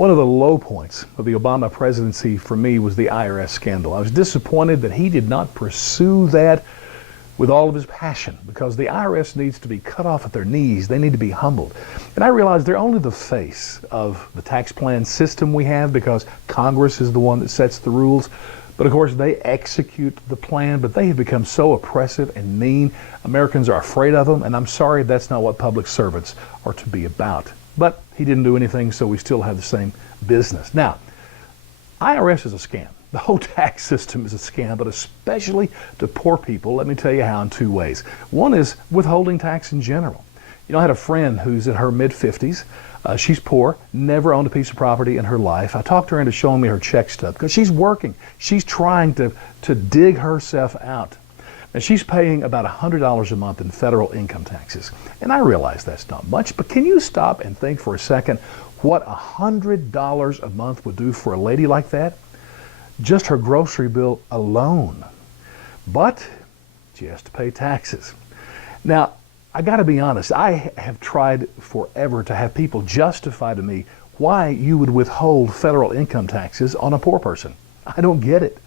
One of the low points of the Obama presidency for me was the IRS scandal. I was disappointed that he did not pursue that with all of his passion, because the IRS needs to be cut off at their knees. They need to be humbled. And I realize they're only the face of the tax plan system we have, because Congress is the one that sets the rules. But of course, they execute the plan, but they have become so oppressive and mean. Americans are afraid of them, and I'm sorry, that's not what public servants are to be about. But he didn't do anything, so we still have the same business. Now, IRS is a scam. The whole tax system is a scam, but especially to poor people. Let me tell you how in two ways. One is withholding tax in general. You know, I had a friend who's in her mid-50s. She's poor, never owned a piece of property in her life. I talked her into showing me her check stub because she's working. She's trying to dig herself out. And she's paying about $100 a month in federal income taxes. And I realize that's not much, but can you stop and think for a second what $100 a month would do for a lady like that? Just her grocery bill alone. But she has to pay taxes. Now, I got to be honest, I have tried forever to have people justify to me why you would withhold federal income taxes on a poor person. I don't get it.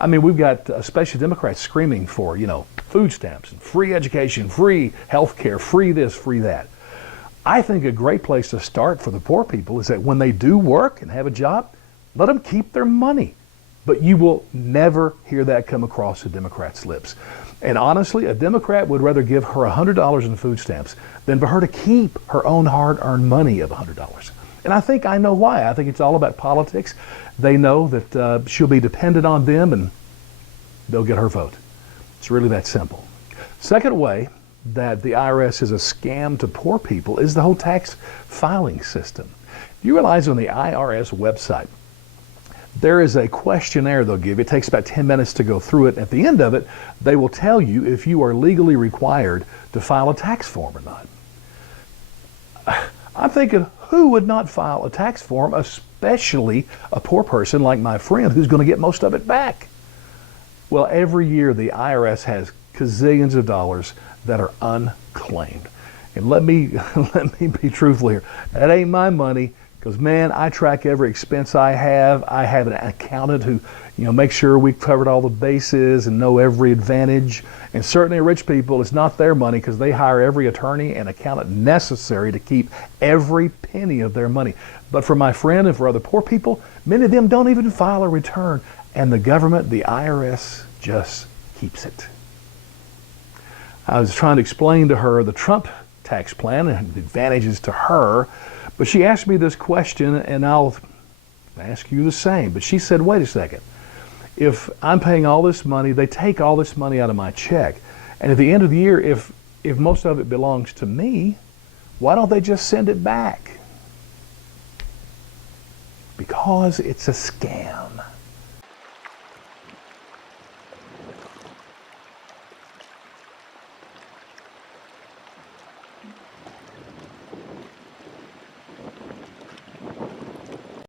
I mean, we've got especially Democrats screaming for, food stamps and free education, free health care, free this, free that. I think a great place to start for the poor people is that when they do work and have a job, let them keep their money. But you will never hear that come across a Democrat's lips. And honestly, a Democrat would rather give her $100 in food stamps than for her to keep her own hard-earned money of $100. And I think I know why. I think it's all about politics. They know that she'll be dependent on them and they'll get her vote. It's really that simple. Second way that the IRS is a scam to poor people is the whole tax filing system. Do you realize on the IRS website, there is a questionnaire they'll give you. It takes about 10 minutes to go through it. At the end of it, they will tell you if you are legally required to file a tax form or not. I'm thinking, who would not file a tax form, especially a poor person like my friend who's going to get most of it back? Well, every year the IRS has gazillions of dollars that are unclaimed. And let me be truthful here. That ain't my money. Because, man, I track every expense I have. I have an accountant who, makes sure we've covered all the bases and know every advantage. And certainly rich people, it's not their money because they hire every attorney and accountant necessary to keep every penny of their money. But for my friend and for other poor people, many of them don't even file a return. And the government, the IRS, just keeps it. I was trying to explain to her the Trump tax plan and the advantages to her. But she asked me this question, and I'll ask you the same. But she said, wait a second. If I'm paying all this money, they take all this money out of my check. And at the end of the year, if most of it belongs to me, why don't they just send it back? Because it's a scam.